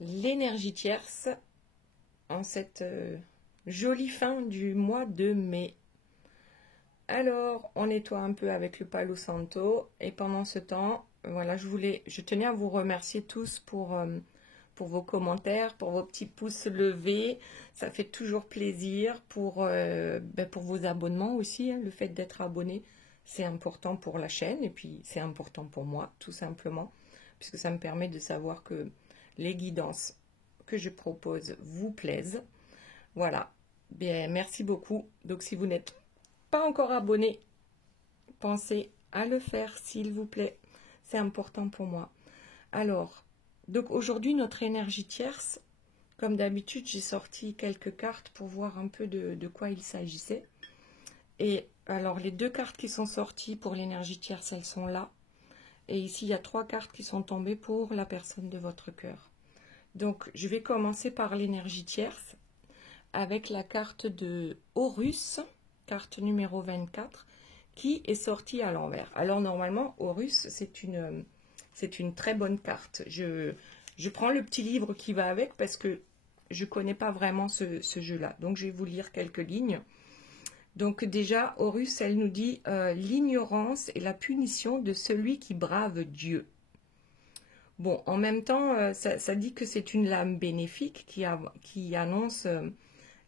l'énergie tierce en cette jolie fin du mois de mai. Alors, on nettoie un peu avec le Palo Santo et pendant ce temps, voilà, je tenais à vous remercier tous pour vos commentaires, pour vos petits pouces levés. Ça fait toujours plaisir pour vos abonnements aussi. Hein. Le fait d'être abonné, c'est important pour la chaîne et puis c'est important pour moi, tout simplement, puisque ça me permet de savoir que les guidances que je propose vous plaisent. Voilà. Bien, merci beaucoup. Donc, si vous n'êtes pas encore abonné, pensez à le faire, s'il vous plaît. C'est important pour moi. Alors, donc aujourd'hui, notre énergie tierce, comme d'habitude, j'ai sorti quelques cartes pour voir un peu de quoi il s'agissait. Et alors, les deux cartes qui sont sorties pour l'énergie tierce, elles sont là. Et ici, il y a 3 cartes qui sont tombées pour la personne de votre cœur. Donc, je vais commencer par l'énergie tierce avec la carte de Horus, carte numéro 24, qui est sortie à l'envers. Alors, normalement, Horus, c'est une très bonne carte. Je prends le petit livre qui va avec parce que je ne connais pas vraiment ce jeu-là. Donc, je vais vous lire quelques lignes. Donc, déjà, Horus, elle nous dit l'ignorance et la punition de celui qui brave Dieu. Bon, en même temps, ça dit que c'est une lame bénéfique qui annonce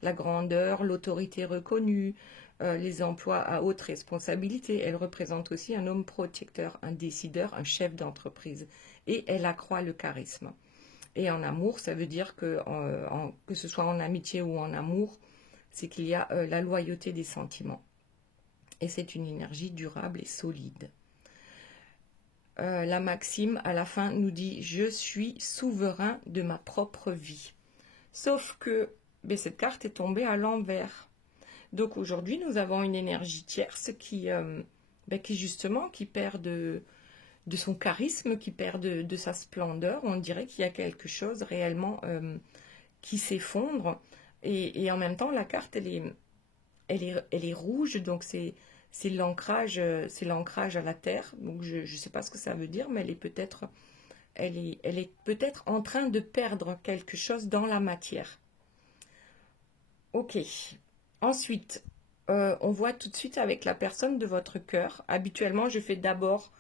la grandeur, l'autorité reconnue, les emplois à haute responsabilité. Elle représente aussi un homme protecteur, un décideur, un chef d'entreprise. Et elle accroît le charisme. Et en amour, ça veut dire que ce soit en amitié ou en amour, c'est qu'il y a la loyauté des sentiments. Et c'est une énergie durable et solide. La maxime, à la fin, nous dit « Je suis souverain de ma propre vie ». Sauf que cette carte est tombée à l'envers. Donc aujourd'hui, nous avons une énergie tierce qui perd de son charisme, qui perd de sa splendeur. On dirait qu'il y a quelque chose réellement qui s'effondre. Et en même temps, la carte, elle est rouge, donc c'est l'ancrage à la terre. Donc je ne sais pas ce que ça veut dire, mais elle est peut-être en train de perdre quelque chose dans la matière. Ok. Ensuite, on voit tout de suite avec la personne de votre cœur. Habituellement, je fais d'abord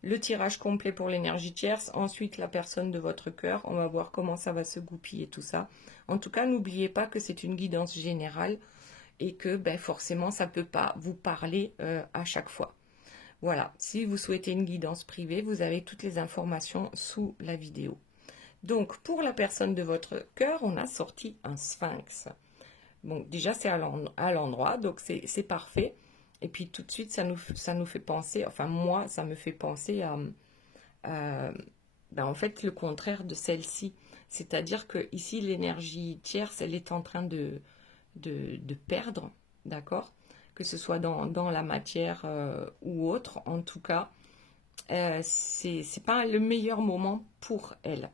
le tirage complet pour l'énergie tierce, ensuite la personne de votre cœur. On va voir comment ça va se goupiller tout ça. En tout cas, n'oubliez pas que c'est une guidance générale et que forcément, ça ne peut pas vous parler à chaque fois. Voilà, si vous souhaitez une guidance privée, vous avez toutes les informations sous la vidéo. Donc, pour la personne de votre cœur, on a sorti un sphinx. Bon, déjà, c'est à l'endroit, donc c'est parfait. Et puis, tout de suite, ça nous fait penser, enfin, moi, ça me fait penser à en fait, le contraire de celle-ci. C'est-à-dire que ici, l'énergie tierce, elle est en train de perdre, d'accord ? Que ce soit dans la matière ou autre, en tout cas, c'est pas le meilleur moment pour elle.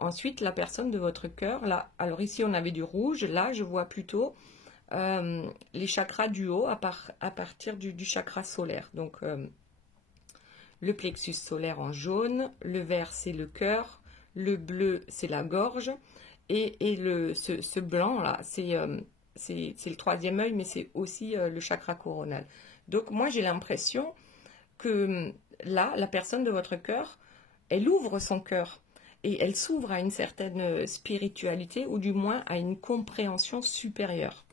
Ensuite, la personne de votre cœur, là, alors ici on avait du rouge, là je vois plutôt les chakras du haut à partir du chakra solaire. Donc le plexus solaire en jaune, le vert c'est le cœur, le bleu c'est la gorge, et ce blanc là c'est le troisième œil, mais c'est aussi le chakra coronal. Donc moi j'ai l'impression que là, la personne de votre cœur, elle ouvre son cœur et elle s'ouvre à une certaine spiritualité ou du moins à une compréhension supérieure.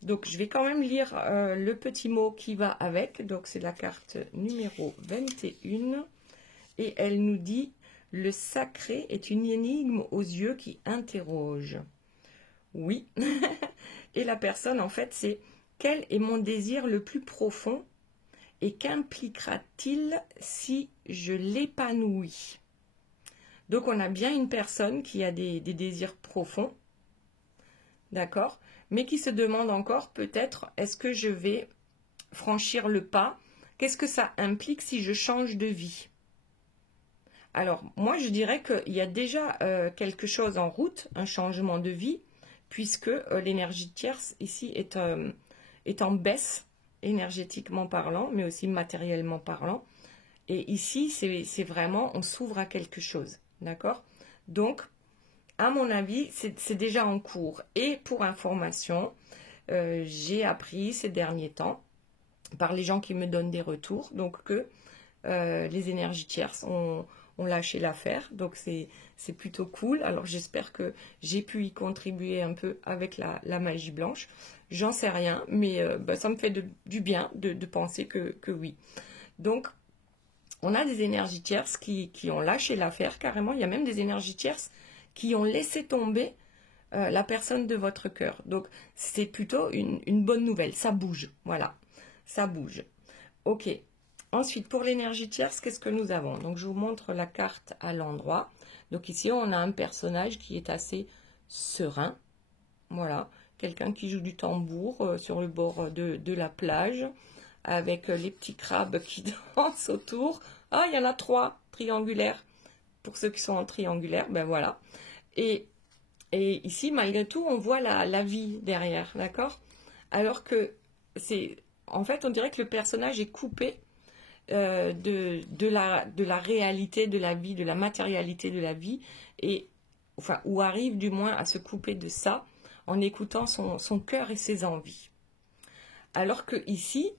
Donc je vais quand même lire le petit mot qui va avec. Donc c'est la carte numéro 21 et elle nous dit « Le sacré est une énigme aux yeux qui interrogent ». Oui. Et la personne, en fait, c'est « Quel est mon désir le plus profond et qu'impliquera-t-il si je l'épanouis ?» Donc, on a bien une personne qui a des désirs profonds, d'accord, mais qui se demande encore peut-être, est-ce que je vais franchir le pas? Qu'est-ce que ça implique si je change de vie? Alors, moi, je dirais qu'il y a déjà quelque chose en route, un changement de vie, puisque l'énergie tierce ici est en baisse, énergétiquement parlant, mais aussi matériellement parlant. Et ici, c'est vraiment, on s'ouvre à quelque chose, d'accord? Donc, à mon avis, c'est déjà en cours. Et pour information, j'ai appris ces derniers temps, par les gens qui me donnent des retours, donc que les énergies tierces ont lâché l'affaire, donc c'est plutôt cool. Alors j'espère que j'ai pu y contribuer un peu avec la magie blanche. J'en sais rien, mais ça me fait du bien de penser que oui. Donc on a des énergies tierces qui ont lâché l'affaire carrément. Il y a même des énergies tierces qui ont laissé tomber la personne de votre cœur. Donc c'est plutôt une bonne nouvelle. Ça bouge, voilà, ça bouge. Ok. Ensuite, pour l'énergie tierce, qu'est-ce que nous avons? Donc, je vous montre la carte à l'endroit. Donc, ici, on a un personnage qui est assez serein. Voilà. Quelqu'un qui joue du tambour sur le bord de la plage avec les petits crabes qui dansent autour. Ah, il y en a 3 triangulaires. Pour ceux qui sont en triangulaire, ben voilà. Et ici, malgré tout, on voit la vie derrière, d'accord? Alors que en fait, on dirait que le personnage est coupé de la réalité de la vie, de la matérialité de la vie, et enfin, ou arrive du moins à se couper de ça en écoutant son cœur et ses envies. Alors que ici,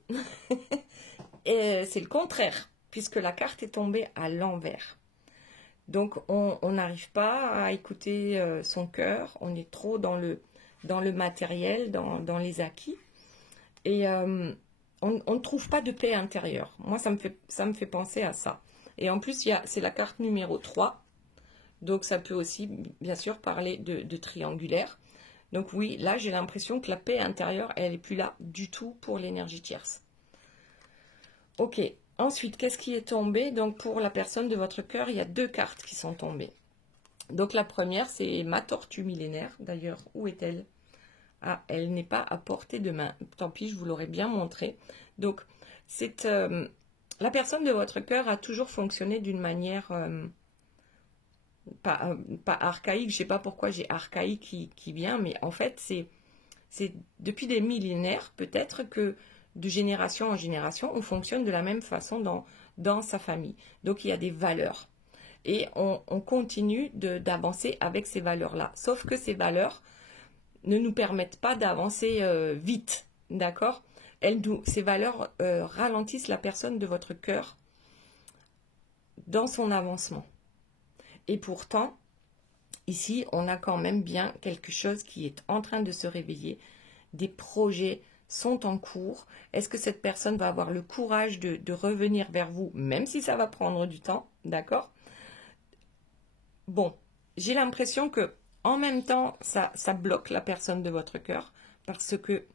c'est le contraire, puisque la carte est tombée à l'envers. Donc on n'arrive pas à écouter son cœur, on est trop dans le matériel, dans les acquis, et on ne trouve pas de paix intérieure. Moi, ça me fait penser à ça. Et en plus, c'est la carte numéro 3. Donc, ça peut aussi, bien sûr, parler de triangulaire. Donc oui, là, j'ai l'impression que la paix intérieure, elle n'est plus là du tout pour l'énergie tierce. Ok. Ensuite, qu'est-ce qui est tombé? Donc, pour la personne de votre cœur, il y a 2 cartes qui sont tombées. Donc, la première, c'est ma tortue millénaire. D'ailleurs, où est-elle? Ah, elle n'est pas à portée de main. Tant pis, je vous l'aurais bien montré. Donc, la personne de votre cœur a toujours fonctionné d'une manière pas archaïque. Je ne sais pas pourquoi j'ai archaïque qui vient, mais en fait, c'est depuis des millénaires, peut-être que de génération en génération, on fonctionne de la même façon dans sa famille. Donc, il y a des valeurs. Et on continue d'avancer avec ces valeurs-là. Sauf que ces valeurs ne nous permettent pas d'avancer vite, d'accord? Ces valeurs ralentissent la personne de votre cœur dans son avancement. Et pourtant, ici, on a quand même bien quelque chose qui est en train de se réveiller. Des projets sont en cours. Est-ce que cette personne va avoir le courage de revenir vers vous, même si ça va prendre du temps, d'accord? Bon, j'ai l'impression que en même temps, ça bloque la personne de votre cœur parce que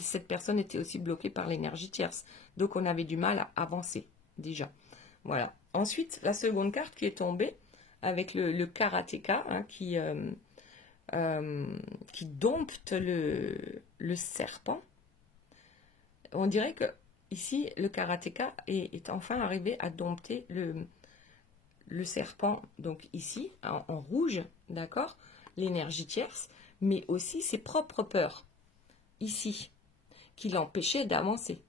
cette personne était aussi bloquée par l'énergie tierce. Donc, on avait du mal à avancer déjà. Voilà. Ensuite, la seconde carte qui est tombée avec le karatéka qui dompte le serpent. On dirait que ici, le karatéka est enfin arrivé à dompter le serpent, donc ici, en rouge, d'accord, l'énergie tierce, mais aussi ses propres peurs, ici, qui l'empêchaient d'avancer.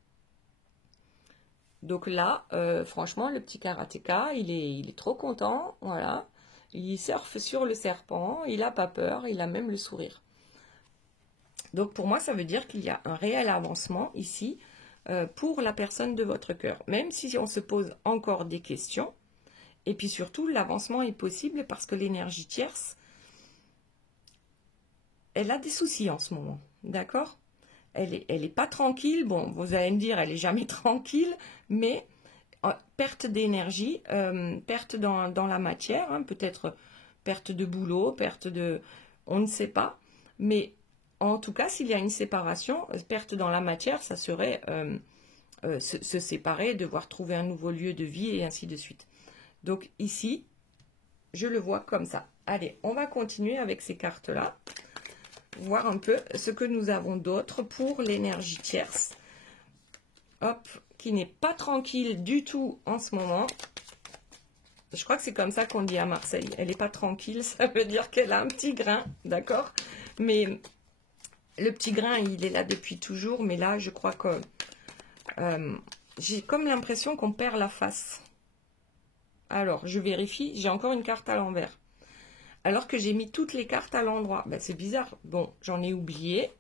Donc là, franchement, le petit karatéka, il est trop content, voilà, il surfe sur le serpent, il n'a pas peur, il a même le sourire. Donc pour moi, ça veut dire qu'il y a un réel avancement ici pour la personne de votre cœur, même si on se pose encore des questions. Et puis surtout, l'avancement est possible parce que l'énergie tierce, elle a des soucis en ce moment, d'accord? Elle est pas tranquille. Bon, vous allez me dire, elle est jamais tranquille, mais perte d'énergie, perte dans la matière, peut-être perte de boulot, perte de... on ne sait pas. Mais en tout cas, s'il y a une séparation, perte dans la matière, ça serait se séparer, devoir trouver un nouveau lieu de vie et ainsi de suite. Donc ici, je le vois comme ça. Allez, on va continuer avec ces cartes-là. Voir un peu ce que nous avons d'autre pour l'énergie tierce. Hop, qui n'est pas tranquille du tout en ce moment. Je crois que c'est comme ça qu'on dit à Marseille. Elle n'est pas tranquille, ça veut dire qu'elle a un petit grain, d'accord? Mais le petit grain, il est là depuis toujours. Mais là, je crois que j'ai comme l'impression qu'on perd la face. Alors, je vérifie, j'ai encore une carte à l'envers. Alors que j'ai mis toutes les cartes à l'endroit. Ben, c'est bizarre. Bon, j'en ai oublié.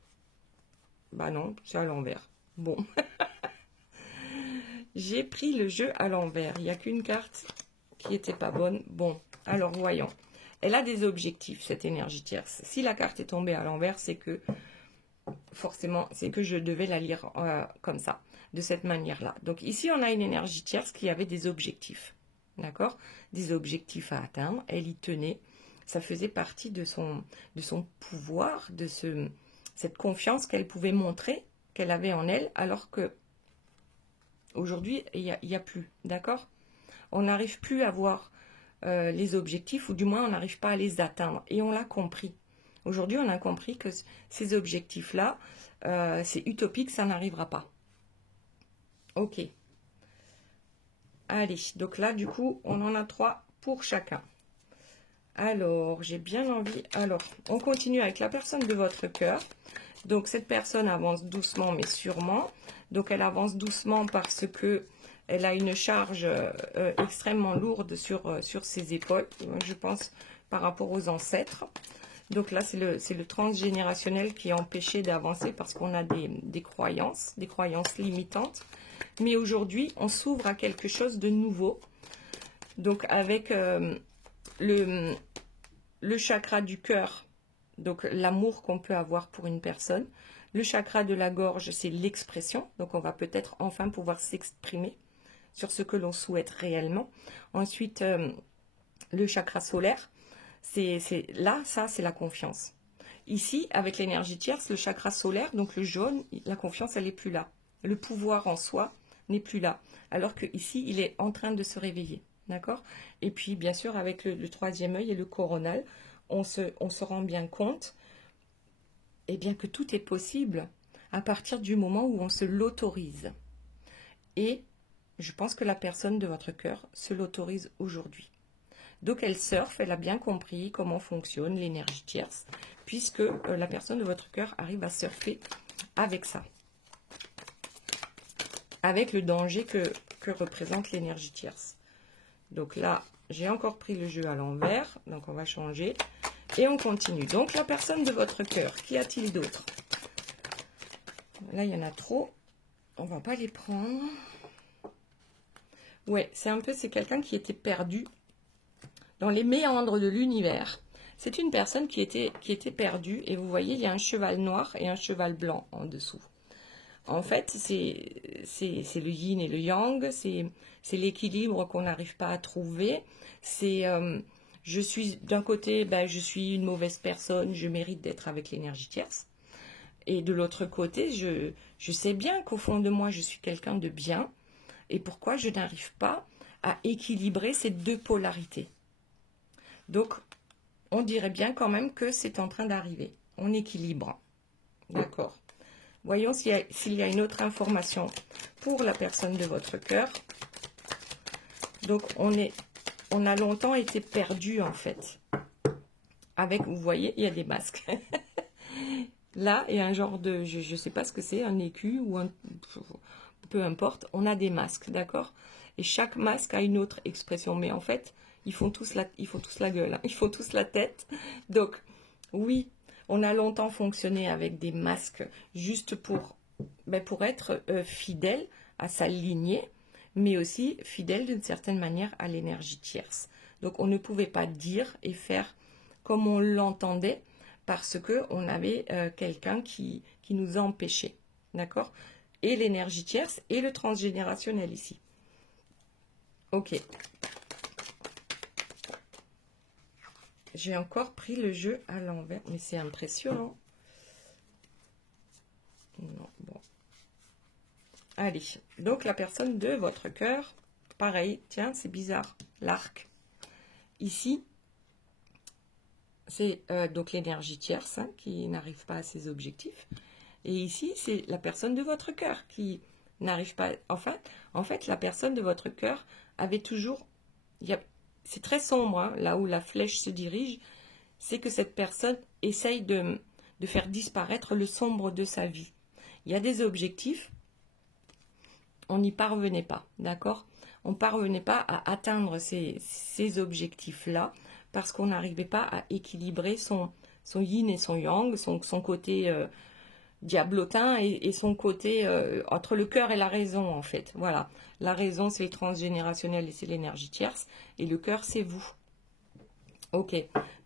Bah non, c'est à l'envers. Bon. J'ai pris le jeu à l'envers. Il n'y a qu'une carte qui n'était pas bonne. Bon, alors voyons. Elle a des objectifs, cette énergie tierce. Si la carte est tombée à l'envers, c'est que forcément, c'est que je devais la lire comme ça, de cette manière-là. Donc ici, on a une énergie tierce qui avait des objectifs. D'accord? Des objectifs à atteindre. Elle y tenait. Ça faisait partie de son pouvoir, de cette confiance qu'elle pouvait montrer, qu'elle avait en elle, alors que aujourd'hui, il n'y a plus. D'accord? On n'arrive plus à voir les objectifs, ou du moins, on n'arrive pas à les atteindre. Et on l'a compris. Aujourd'hui, on a compris que ces objectifs-là, c'est utopique, ça n'arrivera pas. Ok. Allez, donc là, du coup, on en a 3 pour chacun. Alors, j'ai bien envie... Alors, on continue avec la personne de votre cœur. Donc, cette personne avance doucement, mais sûrement. Donc, elle avance doucement parce que elle a une charge extrêmement lourde sur ses épaules, je pense, par rapport aux ancêtres. Donc là, c'est le transgénérationnel qui est empêché d'avancer parce qu'on a des croyances limitantes. Mais aujourd'hui, on s'ouvre à quelque chose de nouveau. Donc, avec le chakra du cœur, donc l'amour qu'on peut avoir pour une personne. Le chakra de la gorge, c'est l'expression. Donc, on va peut-être enfin pouvoir s'exprimer sur ce que l'on souhaite réellement. Ensuite, le chakra solaire, là, ça, c'est la confiance. Ici, avec l'énergie tierce, le chakra solaire, donc le jaune, la confiance, elle n'est plus là. Le pouvoir en soi n'est plus là. Alors que ici, il est en train de se réveiller. D'accord? Et puis, bien sûr, avec le troisième œil et le coronal, on se rend bien compte bien que tout est possible à partir du moment où on se l'autorise. Et je pense que la personne de votre cœur se l'autorise aujourd'hui. Donc elle surfe, elle a bien compris comment fonctionne l'énergie tierce, puisque la personne de votre cœur arrive à surfer avec ça. Avec le danger que représente l'énergie tierce. Donc là, j'ai encore pris le jeu à l'envers, donc on va changer. Et on continue. Donc la personne de votre cœur, qu'y a-t-il d'autre? Là, il y en a trop. On va pas les prendre. Ouais, c'est quelqu'un qui était perdu dans les méandres de l'univers. C'est une personne qui était perdue. Et vous voyez, il y a un cheval noir et un cheval blanc en dessous. En fait, c'est le yin et le yang. C'est l'équilibre qu'on n'arrive pas à trouver. C'est... je suis d'un côté, je suis une mauvaise personne, je mérite d'être avec l'énergie tierce. Et de l'autre côté, je sais bien qu'au fond de moi, je suis quelqu'un de bien. Et pourquoi je n'arrive pas à équilibrer ces deux polarités. Donc, on dirait bien quand même que c'est en train d'arriver. On équilibre. D'accord. Voyons s'il y a une autre information pour la personne de votre cœur. Donc, on a longtemps été perdu en fait. Avec, vous voyez, il y a des masques. Là, il y a un genre de, je ne sais pas ce que c'est, un écu ou un... Peu importe, on a des masques, d'accord? Et chaque masque a une autre expression. Mais en fait, ils font tous la gueule, hein, ils font tous la tête. Donc, oui, on a longtemps fonctionné avec des masques juste pour être fidèle à sa lignée, mais aussi fidèle d'une certaine manière à l'énergie tierce. Donc, on ne pouvait pas dire et faire comme on l'entendait parce qu'on avait quelqu'un qui nous empêchait. D'accord? Et l'énergie tierce et le transgénérationnel ici. Ok. J'ai encore pris le jeu à l'envers, mais c'est impressionnant. Non, bon. Allez, donc la personne de votre cœur, pareil, tiens, c'est bizarre, l'arc. Ici, c'est donc l'énergie tierce qui n'arrive pas à ses objectifs. Et ici, c'est la personne de votre cœur qui n'arrive pas... En fait, la personne de votre cœur avait toujours... C'est très sombre, hein, là où la flèche se dirige. C'est que cette personne essaye de faire disparaître le sombre de sa vie. Il y a des objectifs, on n'y parvenait pas, d'accord? On ne parvenait pas à atteindre ces objectifs-là parce qu'on n'arrivait pas à équilibrer son yin et son yang, son côté diablotin et son côté entre le cœur et la raison, en fait. Voilà. La raison, c'est le transgénérationnel et c'est l'énergie tierce. Et le cœur, c'est vous. Ok.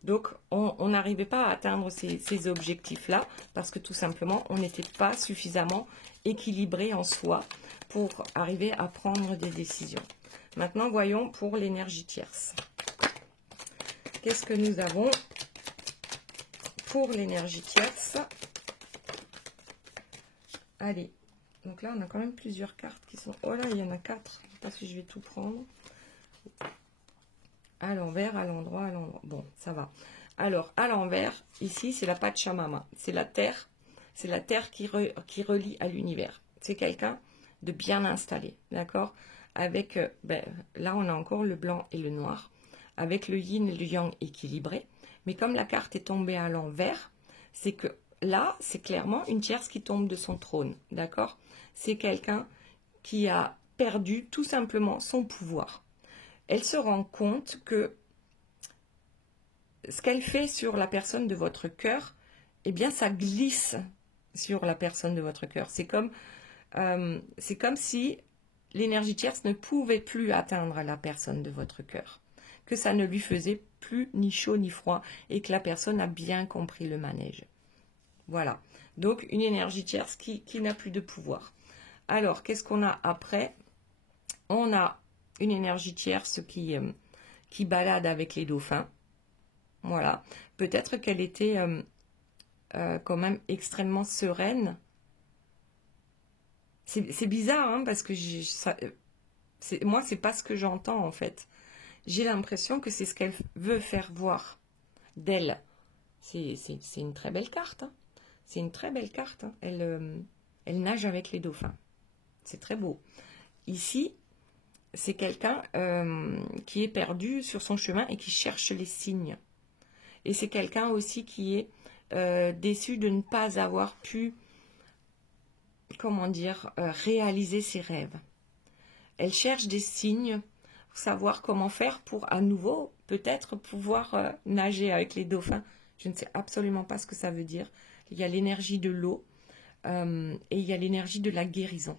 Donc, on n'arrivait pas à atteindre ces objectifs-là parce que tout simplement, on n'était pas suffisamment équilibré en soi pour arriver à prendre des décisions. Maintenant, voyons pour l'énergie tierce. Qu'est-ce que nous avons pour l'énergie tierce? Allez, donc là, on a quand même plusieurs cartes qui sont... Oh là, il y en a 4. Je ne sais pas si je vais tout prendre. À l'envers, à l'endroit, à l'endroit. Bon, ça va. Alors, à l'envers, ici, c'est la Pachamama. C'est la terre. C'est la terre qui relie à l'univers. C'est quelqu'un de bien installé, d'accord? Avec, là, on a encore le blanc et le noir. Avec le yin et le yang équilibré. Mais comme la carte est tombée à l'envers, c'est que là, c'est clairement une tierce qui tombe de son trône, d'accord? C'est quelqu'un qui a perdu tout simplement son pouvoir. Elle se rend compte que ce qu'elle fait sur la personne de votre cœur, eh bien, ça glisse sur la personne de votre cœur. C'est comme si l'énergie tierce ne pouvait plus atteindre la personne de votre cœur, que ça ne lui faisait plus ni chaud ni froid et que la personne a bien compris le manège. Voilà, donc une énergie tierce qui n'a plus de pouvoir. Alors, qu'est-ce qu'on a après? On a une énergie tierce qui balade avec les dauphins. Voilà, peut-être qu'elle était quand même extrêmement sereine. C'est bizarre, hein, parce que moi, c'est pas ce que j'entends en fait. J'ai l'impression que c'est ce qu'elle veut faire voir d'elle. C'est une très belle carte. Hein. C'est une très belle carte. Hein. Elle nage avec les dauphins. C'est très beau. Ici, c'est quelqu'un qui est perdu sur son chemin et qui cherche les signes. Et c'est quelqu'un aussi qui est déçu de ne pas avoir pu, comment dire, réaliser ses rêves. Elle cherche des signes pour savoir comment faire pour à nouveau peut-être pouvoir nager avec les dauphins. Je ne sais absolument pas ce que ça veut dire. Il y a l'énergie de l'eau et il y a l'énergie de la guérison.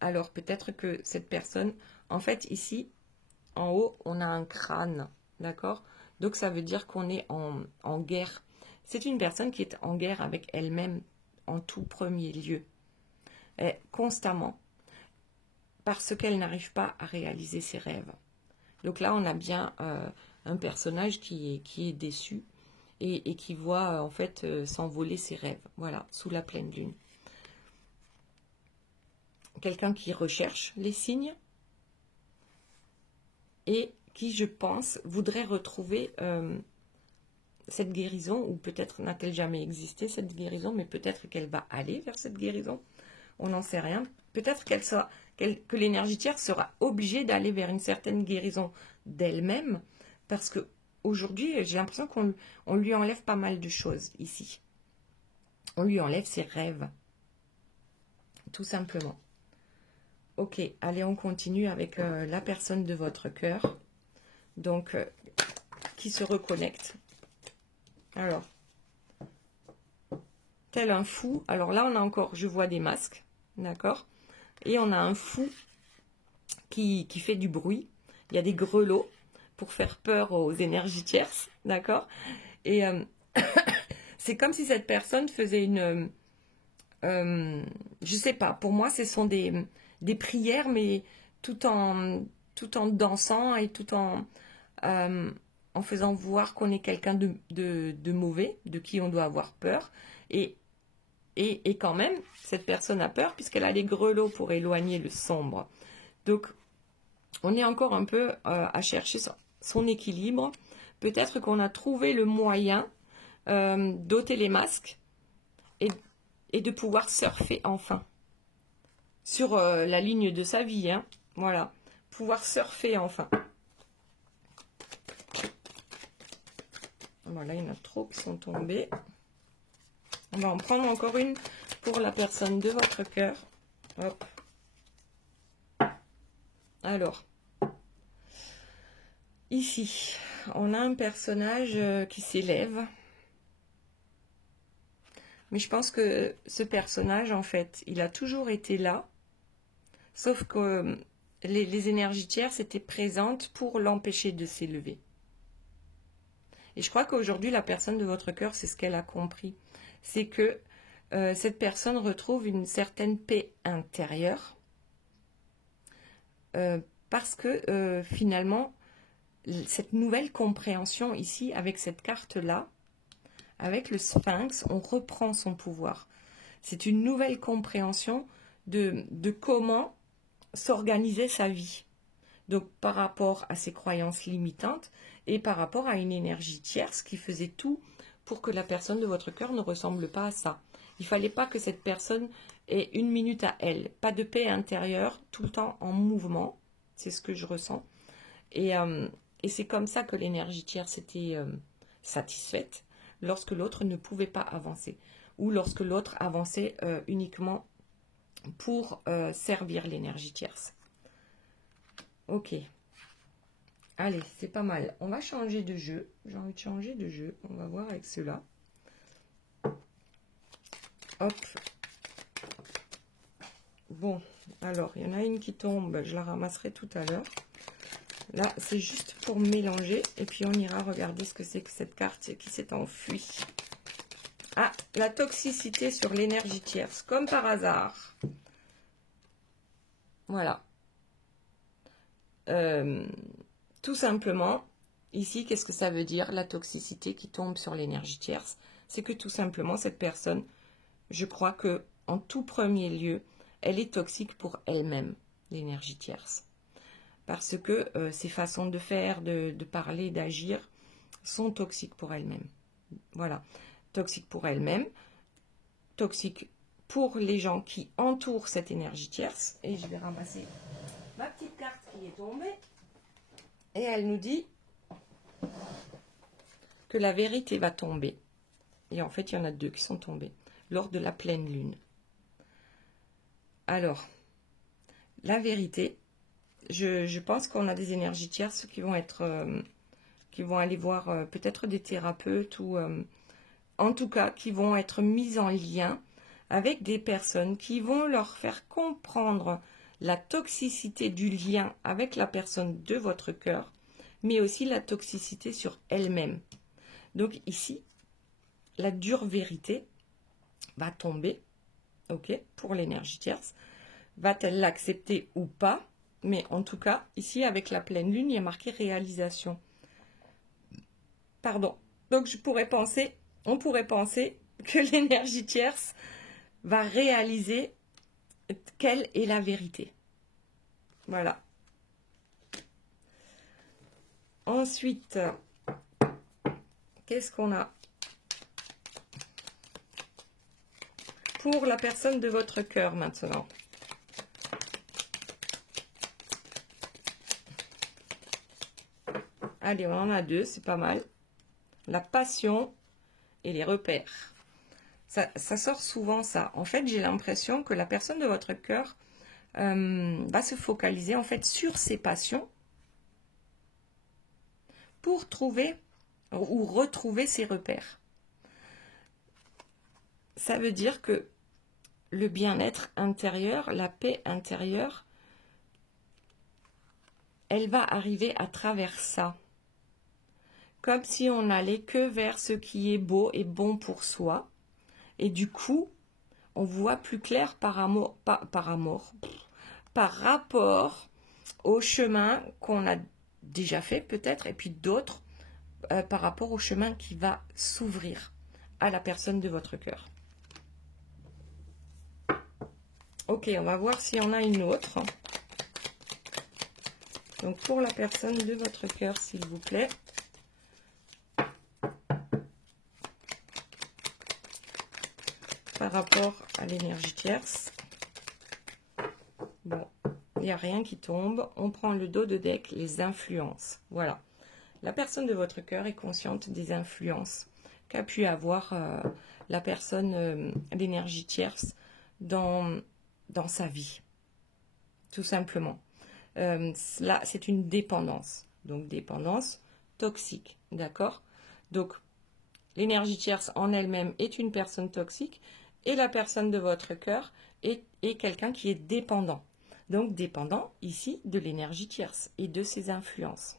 Alors peut-être que cette personne, en fait ici, en haut, on a un crâne, d'accord? Donc ça veut dire qu'on est en guerre. C'est une personne qui est en guerre avec elle-même en tout premier lieu, et constamment, parce qu'elle n'arrive pas à réaliser ses rêves. Donc là, on a bien un personnage qui est déçu et qui voit en fait s'envoler ses rêves, voilà, sous la pleine lune. Quelqu'un qui recherche les signes et qui, je pense, voudrait retrouver cette guérison, ou peut-être n'a-t-elle jamais existé cette guérison, mais peut-être qu'elle va aller vers cette guérison, on n'en sait rien. Peut-être que l'énergie tierce sera obligée d'aller vers une certaine guérison d'elle-même, parce que aujourd'hui, j'ai l'impression qu'on lui enlève pas mal de choses ici. On lui enlève ses rêves, tout simplement. Ok, allez, on continue avec la personne de votre cœur, donc qui se reconnecte. Alors, tel un fou. Alors là, on a encore, je vois des masques, d'accord? Et on a un fou qui fait du bruit. Il y a des grelots pour faire peur aux énergies tierces, d'accord? Et c'est comme si cette personne faisait une... je sais pas, pour moi, ce sont des prières, mais tout en dansant et tout en faisant voir qu'on est quelqu'un de mauvais, de qui on doit avoir peur. Et quand même, cette personne a peur puisqu'elle a les grelots pour éloigner le sombre. Donc, on est encore un peu à chercher son équilibre. Peut-être qu'on a trouvé le moyen d'ôter les masques et de pouvoir surfer enfin sur la ligne de sa vie. Hein. Voilà, pouvoir surfer enfin. Voilà, il y en a trop qui sont tombés. On va en prendre encore une pour la personne de votre cœur. Hop. Alors, ici, on a un personnage qui s'élève. Mais je pense que ce personnage, en fait, il a toujours été là. Sauf que les énergies tierces étaient présentes pour l'empêcher de s'élever. Et je crois qu'aujourd'hui, la personne de votre cœur, c'est ce qu'elle a compris. C'est que cette personne retrouve une certaine paix intérieure. Parce que finalement, cette nouvelle compréhension ici, avec cette carte-là, avec le Sphinx, on reprend son pouvoir. C'est une nouvelle compréhension de comment s'organiser sa vie. Donc par rapport à ses croyances limitantes et par rapport à une énergie tierce qui faisait tout pour que la personne de votre cœur ne ressemble pas à ça. Il ne fallait pas que cette personne ait une minute à elle. Pas de paix intérieure, tout le temps en mouvement. C'est ce que je ressens. Et c'est comme ça que l'énergie tierce était satisfaite lorsque l'autre ne pouvait pas avancer. Ou lorsque l'autre avançait uniquement pour servir l'énergie tierce. Ok. Allez, c'est pas mal. On va changer de jeu. J'ai envie de changer de jeu. On va voir avec ceux-là. Hop. Bon, alors, il y en a une qui tombe. Je la ramasserai tout à l'heure. Là, c'est juste pour mélanger. Et puis, on ira regarder ce que c'est que cette carte qui s'est enfuie. Ah, la toxicité sur l'énergie tierce. Comme par hasard. Voilà. Tout simplement, ici, qu'est-ce que ça veut dire, la toxicité qui tombe sur l'énergie tierce? C'est que tout simplement, cette personne, je crois que en tout premier lieu, elle est toxique pour elle-même, l'énergie tierce. Parce que ses façons de faire, de parler, d'agir sont toxiques pour elle-même. Voilà. Toxique pour elle-même, toxique pour les gens qui entourent cette énergie tierce. Et je vais ramasser ma petite carte qui est tombée. Et elle nous dit que la vérité va tomber. Et en fait, il y en a deux qui sont tombés lors de la pleine lune. Alors, la vérité, je pense qu'on a des énergies tierces qui vont être, qui vont aller voir peut-être des thérapeutes ou, en tout cas, qui vont être mises en lien avec des personnes qui vont leur faire comprendre la toxicité du lien avec la personne de votre cœur, mais aussi la toxicité sur elle-même. Donc ici, la dure vérité va tomber, ok, pour l'énergie tierce. Va-t-elle l'accepter ou pas? Mais en tout cas, ici, avec la pleine lune, il y a marqué réalisation. Pardon. Donc on pourrait penser que l'énergie tierce va réaliser quelle est la vérité. Voilà. Ensuite, qu'est-ce qu'on a? Pour la personne de votre cœur maintenant. Allez, on en a deux, c'est pas mal. La passion et les repères. Ça sort souvent ça. En fait, j'ai l'impression que la personne de votre cœur va se focaliser en fait sur ses passions pour trouver ou retrouver ses repères. Ça veut dire que le bien-être intérieur, la paix intérieure, elle va arriver à travers ça. Comme si on n'allait que vers ce qui est beau et bon pour soi. Et du coup, on voit plus clair par rapport au chemin qu'on a déjà fait peut-être, et puis d'autres par rapport au chemin qui va s'ouvrir à la personne de votre cœur. Ok, on va voir s'il y en a une autre. Donc pour la personne de votre cœur, s'il vous plaît. Par rapport à l'énergie tierce. Bon, il n'y a rien qui tombe. On prend le dos de deck, les influences. Voilà. La personne de votre cœur est consciente des influences qu'a pu avoir la personne d'énergie tierce dans sa vie. Tout simplement. Là, c'est une dépendance. Donc, dépendance toxique, d'accord? Donc, l'énergie tierce en elle-même est une personne toxique et la personne de votre cœur est quelqu'un qui est dépendant. Donc, dépendant ici de l'énergie tierce et de ses influences.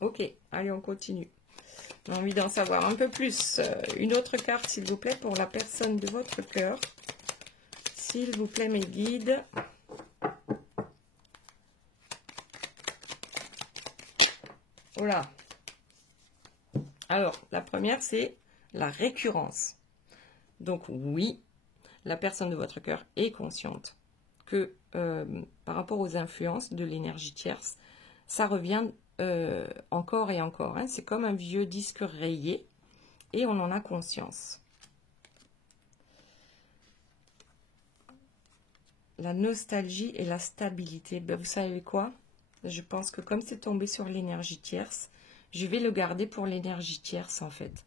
Ok, allez, on continue. J'ai envie d'en savoir un peu plus. Une autre carte, s'il vous plaît, pour la personne de votre cœur. S'il vous plaît, mes guides. Voilà. Alors, la première, c'est la récurrence. Donc, oui, la personne de votre cœur est consciente que par rapport aux influences de l'énergie tierce, ça revient encore et encore. Hein. C'est comme un vieux disque rayé et on en a conscience. La nostalgie et la stabilité. Ben, vous savez quoi? Je pense que comme c'est tombé sur l'énergie tierce, je vais le garder pour l'énergie tierce en fait.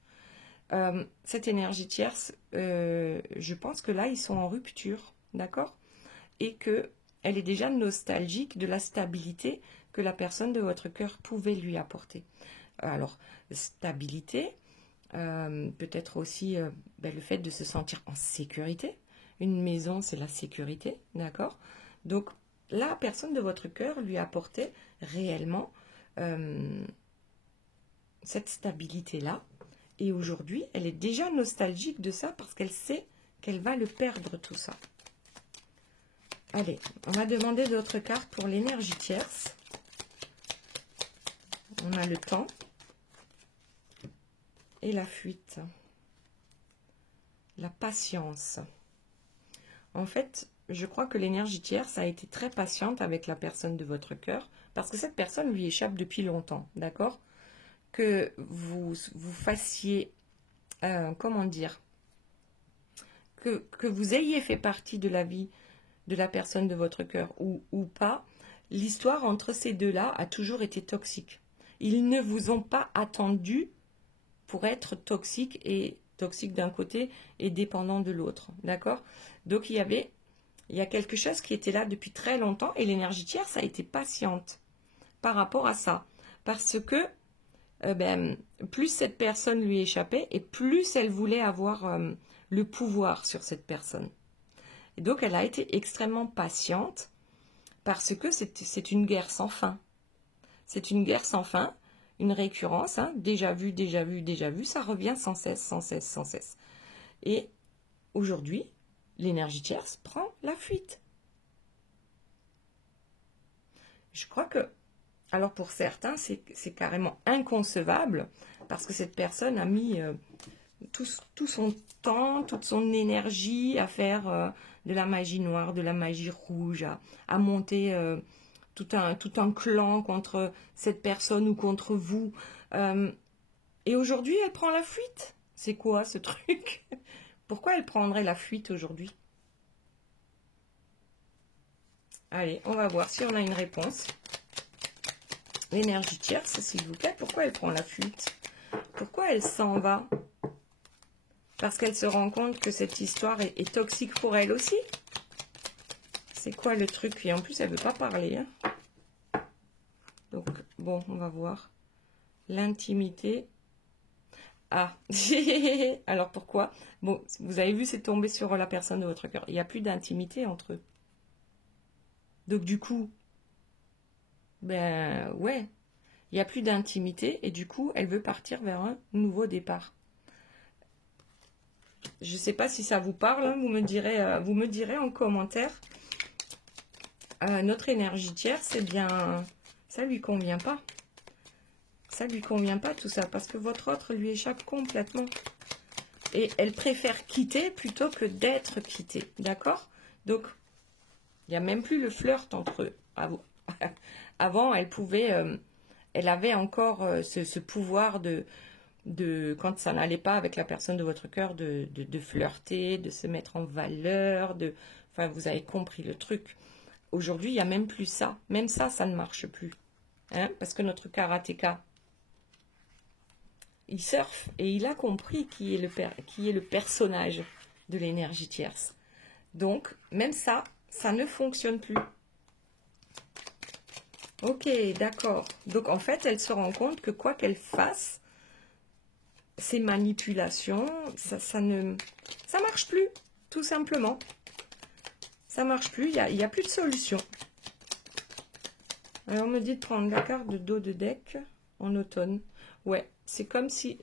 Cette énergie tierce, je pense que là, ils sont en rupture, d'accord? Et qu'elle est déjà nostalgique de la stabilité que la personne de votre cœur pouvait lui apporter. Alors, stabilité, peut-être aussi le fait de se sentir en sécurité. Une maison, c'est la sécurité, d'accord? Donc, la personne de votre cœur lui apportait réellement cette stabilité-là. Et aujourd'hui, elle est déjà nostalgique de ça parce qu'elle sait qu'elle va le perdre tout ça. Allez, on va demander d'autres cartes pour l'énergie tierce. On a le temps et la fuite. La patience. En fait, je crois que l'énergie tierce a été très patiente avec la personne de votre cœur parce que cette personne lui échappe depuis longtemps, d'accord? Que vous fassiez, comment dire, que vous ayez fait partie de la vie de la personne de votre cœur ou pas, l'histoire entre ces deux-là a toujours été toxique. Ils ne vous ont pas attendu pour être toxiques et toxiques d'un côté et dépendants de l'autre, d'accord? Donc il y a quelque chose qui était là depuis très longtemps et l'énergie tierce a été patiente par rapport à ça, parce que plus cette personne lui échappait et plus elle voulait avoir le pouvoir sur cette personne. Et donc, elle a été extrêmement patiente parce que c'est une guerre sans fin. C'est une guerre sans fin, une récurrence, hein, déjà vu, déjà vu, déjà vu, ça revient sans cesse, sans cesse, sans cesse. Et aujourd'hui, l'énergie tierce prend la fuite. Je crois que, alors pour certains, c'est carrément inconcevable parce que cette personne a mis tout son temps, toute son énergie à faire de la magie noire, de la magie rouge, à monter tout un clan contre cette personne ou contre vous. Et aujourd'hui, elle prend la fuite. C'est quoi ce truc? Pourquoi elle prendrait la fuite aujourd'hui? Allez, on va voir si on a une réponse. L'énergie tierce, s'il vous plaît, pourquoi elle prend la fuite? Pourquoi elle s'en va? Parce qu'elle se rend compte que cette histoire est toxique pour elle aussi. C'est quoi le truc? Et en plus, elle ne veut pas parler. Hein. Donc, bon, on va voir. L'intimité. Ah, alors pourquoi? Bon, vous avez vu, c'est tombé sur la personne de votre cœur. Il n'y a plus d'intimité entre eux. Donc, du coup, ben ouais, il n'y a plus d'intimité et du coup, elle veut partir vers un nouveau départ. Je ne sais pas si ça vous parle, hein, vous me direz en commentaire. Notre énergie tierce, c'est bien, ça lui convient pas. Ça lui convient pas tout ça, parce que votre autre lui échappe complètement. Et elle préfère quitter plutôt que d'être quittée, d'accord? Donc, il n'y a même plus le flirt entre eux. Avant, elle pouvait, elle avait encore ce pouvoir de quand ça n'allait pas avec la personne de votre cœur, de flirter, de se mettre en valeur, enfin, vous avez compris le truc. Aujourd'hui, il n'y a même plus ça. Même ça, ça ne marche plus. Hein, parce que notre karatéka, il surfe et il a compris qui est le personnage de l'énergie tierce. Donc, même ça, ça ne fonctionne plus. Ok, d'accord. Donc en fait, elle se rend compte que quoi qu'elle fasse, ces manipulations, ça marche plus, tout simplement. Ça marche plus, il y a plus de solution. Alors on me dit de prendre la carte de dos de deck en automne. Ouais, c'est comme si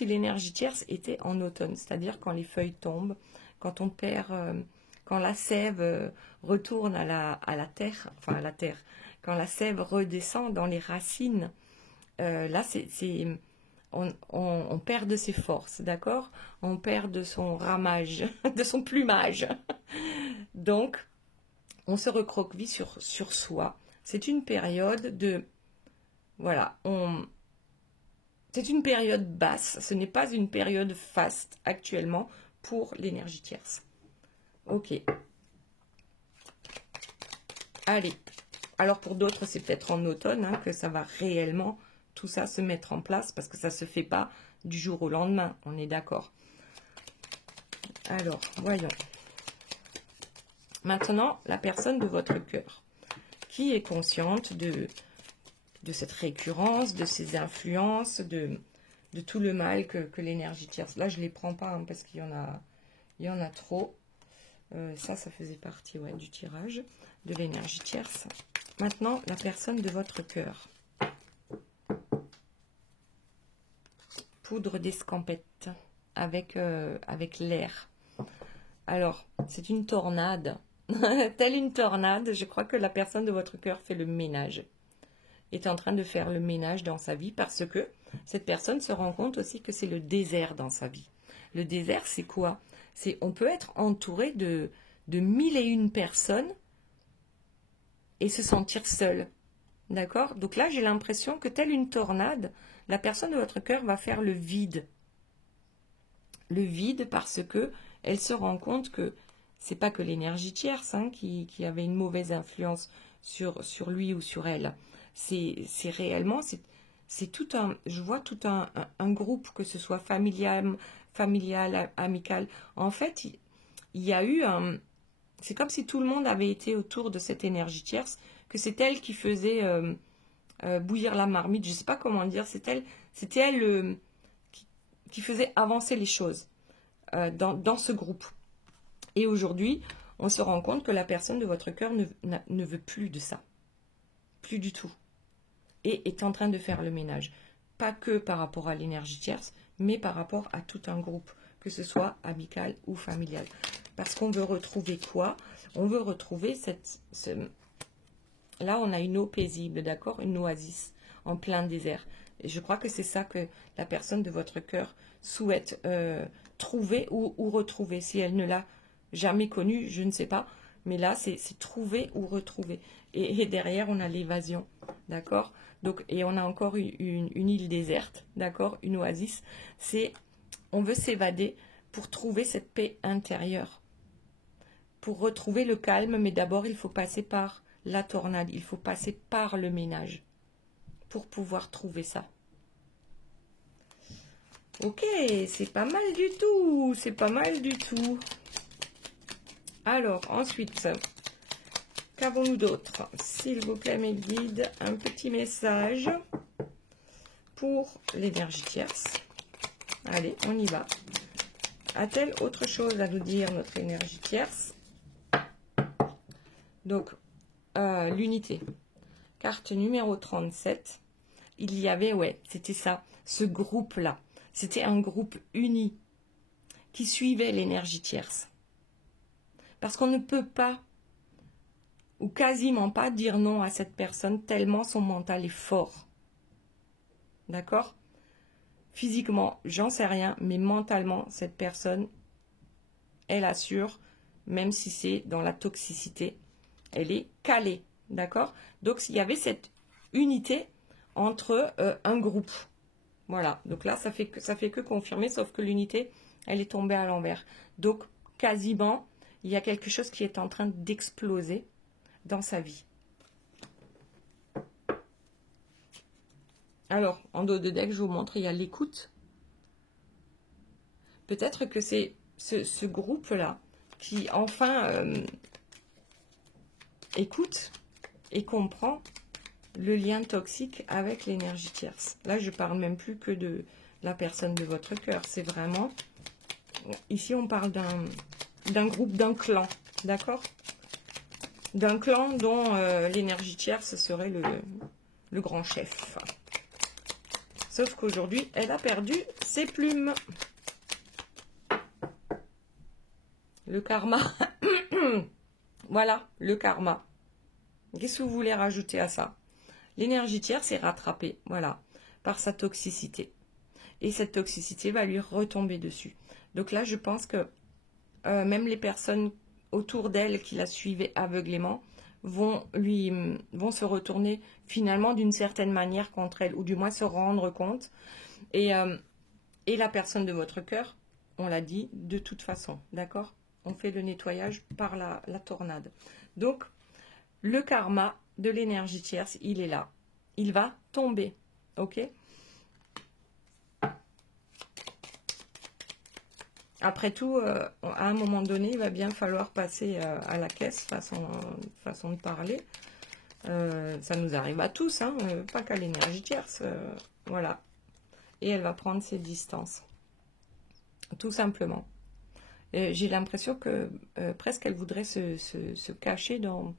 l'énergie tierce était en automne, c'est-à-dire quand les feuilles tombent, quand on perd, quand la sève retourne à la terre, enfin à la terre, quand la sève redescend dans les racines. Là, on perd de ses forces, d'accord? On perd de son ramage, de son plumage. Donc, on se recroqueville sur soi. C'est une période de... Voilà, c'est une période basse. Ce n'est pas une période faste actuellement pour l'énergie tierce. Ok. Allez. Alors pour d'autres, c'est peut-être en automne que ça va réellement tout ça se mettre en place parce que ça ne se fait pas du jour au lendemain. On est d'accord. Alors, voyons. Maintenant, la personne de votre cœur qui est consciente de cette récurrence, de ces influences, de tout le mal que l'énergie tierce. Là, je ne les prends pas parce qu'il y en a trop. Ça faisait partie du tirage de l'énergie tierce. Maintenant, la personne de votre cœur. Poudre d'escampette avec l'air. Alors, c'est une tornade. Telle une tornade, je crois que la personne de votre cœur fait le ménage. Est en train de faire le ménage dans sa vie parce que cette personne se rend compte aussi que c'est le désert dans sa vie. Le désert, c'est quoi? On peut être entouré de 1001 personnes et se sentir seul. D'accord? Donc là, j'ai l'impression que telle une tornade, la personne de votre cœur va faire le vide. Le vide parce que elle se rend compte que c'est pas que l'énergie tierce qui avait une mauvaise influence sur lui ou sur elle. C'est réellement, c'est tout je vois tout un groupe, que ce soit familial, amical. En fait, il y a eu c'est comme si tout le monde avait été autour de cette énergie tierce, que c'est elle qui faisait bouillir la marmite, je ne sais pas comment dire, c'était elle qui faisait avancer les choses dans ce groupe. Et aujourd'hui, on se rend compte que la personne de votre cœur ne veut plus de ça. Plus du tout. Et est en train de faire le ménage. Pas que par rapport à l'énergie tierce, mais par rapport à tout un groupe, que ce soit amical ou familial. Parce qu'on veut retrouver quoi? On veut retrouver Là, on a une eau paisible, d'accord? Une oasis en plein désert. Et je crois que c'est ça que la personne de votre cœur souhaite trouver ou retrouver. Si elle ne l'a jamais connue, je ne sais pas. Mais là, c'est trouver ou retrouver. Et derrière, on a l'évasion, d'accord? Donc, et on a encore une île déserte, d'accord? Une oasis. On veut s'évader pour trouver cette paix intérieure. Pour retrouver le calme, mais d'abord, il faut passer par la tornade. Il faut passer par le ménage pour pouvoir trouver ça. Ok, c'est pas mal du tout. C'est pas mal du tout. Alors, ensuite, qu'avons-nous d'autre? S'il vous plaît, mes guides, un petit message pour l'énergie tierce. Allez, on y va. A-t-elle autre chose à nous dire, notre énergie tierce? Donc, l'unité. Carte numéro 37. Il y avait, c'était ça, ce groupe-là. C'était un groupe uni qui suivait l'énergie tierce. Parce qu'on ne peut pas, ou quasiment pas, dire non à cette personne tellement son mental est fort. D'accord? Physiquement, j'en sais rien, mais mentalement, cette personne, elle assure, même si c'est dans la toxicité, elle est calée. D'accord? Donc, il y avait cette unité entre un groupe. Voilà. Donc là, ça fait que confirmer, sauf que l'unité, elle est tombée à l'envers. Donc, quasiment, il y a quelque chose qui est en train d'exploser dans sa vie. Alors, en dos de deck, je vous montre, il y a l'écoute. Peut-être que c'est ce groupe-là qui, enfin, écoute et comprend le lien toxique avec l'énergie tierce. Là, je parle même plus que de la personne de votre cœur. C'est vraiment... Ici, on parle d'un groupe, d'un clan, d'accord? D'un clan dont l'énergie tierce serait le grand chef. Sauf qu'aujourd'hui, elle a perdu ses plumes. Le karma. Voilà, le karma. Qu'est-ce que vous voulez rajouter à ça? L'énergie tierce est rattrapée, voilà, par sa toxicité. Et cette toxicité va lui retomber dessus. Donc là, je pense que même les personnes autour d'elle qui la suivaient aveuglément vont se retourner finalement d'une certaine manière contre elle, ou du moins se rendre compte. Et la personne de votre cœur, on l'a dit, de toute façon, d'accord? On fait le nettoyage par la tornade. Donc, le karma de l'énergie tierce, il est là. Il va tomber, ok? Après tout, à un moment donné, il va bien falloir passer à la caisse, façon de parler. Ça nous arrive à tous, hein, pas qu'à l'énergie tierce. Voilà. Et elle va prendre ses distances. Tout simplement. J'ai l'impression que presque elle voudrait se cacher dans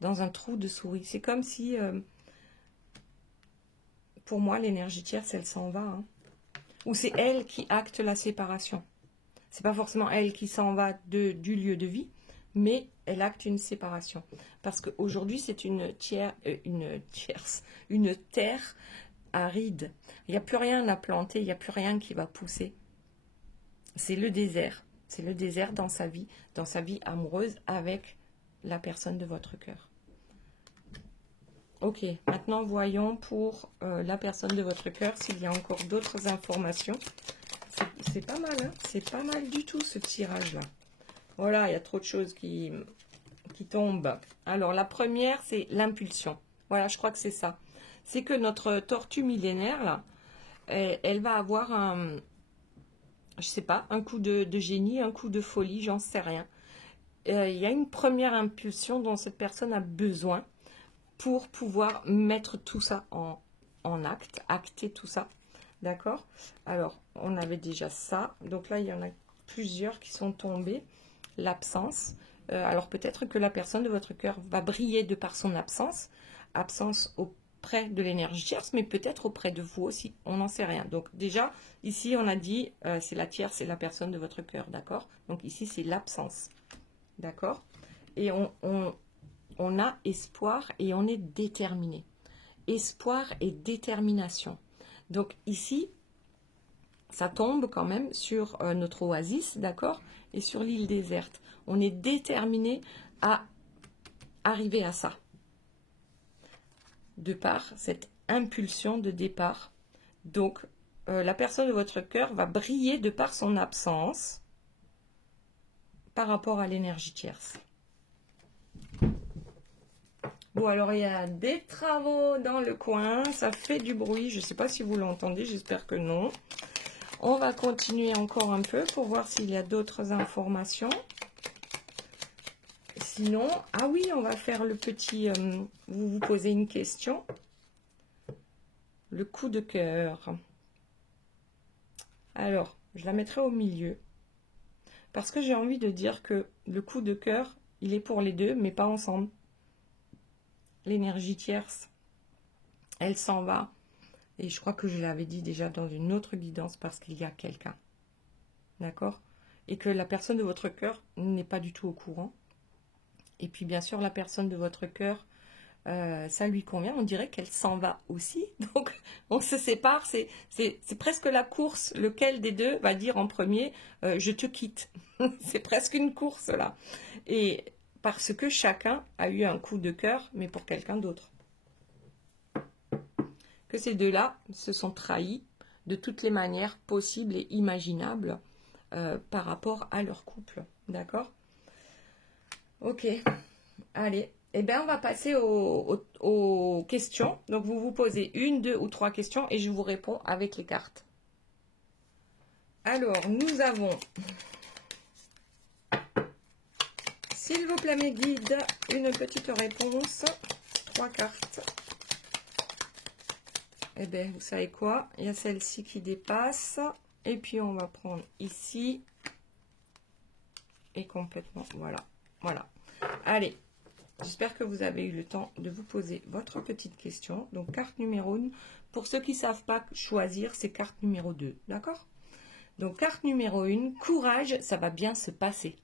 un trou de souris. C'est comme si, pour moi, l'énergie tierce, elle s'en va. Hein. Ou c'est elle qui acte la séparation. C'est pas forcément elle qui s'en va du lieu de vie, mais elle acte une séparation. Parce qu'aujourd'hui, c'est une terre aride. Il n'y a plus rien à planter, il n'y a plus rien qui va pousser. C'est le désert. C'est le désert dans sa vie amoureuse avec la personne de votre cœur. Ok, maintenant voyons pour la personne de votre cœur s'il y a encore d'autres informations. C'est pas mal, hein? C'est pas mal du tout ce tirage-là. Voilà, il y a trop de choses qui tombent. Alors, la première, c'est l'impulsion. Voilà, je crois que c'est ça. C'est que notre tortue millénaire, là, elle va avoir je sais pas, un coup de génie, un coup de folie, j'en sais rien. Il y a une première impulsion dont cette personne a besoin pour pouvoir mettre tout ça en acter tout ça. D'accord? Alors, on avait déjà ça. Donc là, il y en a plusieurs qui sont tombés. L'absence. Alors, peut-être que la personne de votre cœur va briller de par son absence. Absence auprès de l'énergie tierce, mais peut-être auprès de vous aussi. On n'en sait rien. Donc, déjà, ici, on a dit, c'est la tierce, c'est la personne de votre cœur. D'accord? Donc, ici, c'est l'absence. D'accord? Et on a espoir et on est déterminé. Espoir et détermination. Donc ici, ça tombe quand même sur notre oasis, d'accord? Et sur l'île déserte. On est déterminé à arriver à ça. De par cette impulsion de départ. Donc, la personne de votre cœur va briller de par son absence par rapport à l'énergie tierce. Bon, alors il y a des travaux dans le coin, ça fait du bruit, je ne sais pas si vous l'entendez, j'espère que non. On va continuer encore un peu pour voir s'il y a d'autres informations. Sinon, ah oui, on va faire le petit, vous vous posez une question. Le coup de cœur. Alors, je la mettrai au milieu. Parce que j'ai envie de dire que le coup de cœur, il est pour les deux, mais pas ensemble. L'énergie tierce, elle s'en va. Et je crois que je l'avais dit déjà dans une autre guidance parce qu'il y a quelqu'un. D'accord? Et que la personne de votre cœur n'est pas du tout au courant. Et puis bien sûr, la personne de votre cœur, ça lui convient. On dirait qu'elle s'en va aussi. Donc, on se sépare. C'est presque la course. Lequel des deux va dire en premier, je te quitte. C'est presque une course là. Et parce que chacun a eu un coup de cœur, mais pour quelqu'un d'autre. Que ces deux-là se sont trahis de toutes les manières possibles et imaginables par rapport à leur couple. D'accord? Ok. Allez. Eh bien, on va passer aux questions. Donc, vous vous posez 1, 2 ou 3 questions et je vous réponds avec les cartes. Alors, nous avons... S'il vous plaît, mes guides, une petite réponse. 3 cartes. Et bien, vous savez quoi? Il y a celle-ci qui dépasse. Et puis, on va prendre ici. Et complètement, voilà. Voilà. Allez, j'espère que vous avez eu le temps de vous poser votre petite question. Donc, carte numéro 1. Pour ceux qui ne savent pas choisir, c'est carte numéro 2. D'accord? Donc, carte numéro 1, courage, ça va bien se passer.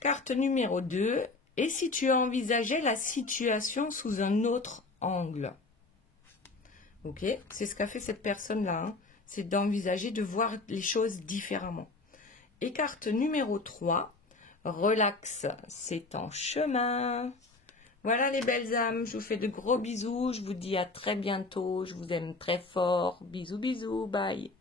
Carte numéro 2, et si tu envisageais la situation sous un autre angle? Ok, c'est ce qu'a fait cette personne-là. Hein. C'est d'envisager, de voir les choses différemment. Et carte numéro 3, relax, c'est en chemin. Voilà les belles âmes, je vous fais de gros bisous. Je vous dis à très bientôt. Je vous aime très fort. Bisous, bisous, bye.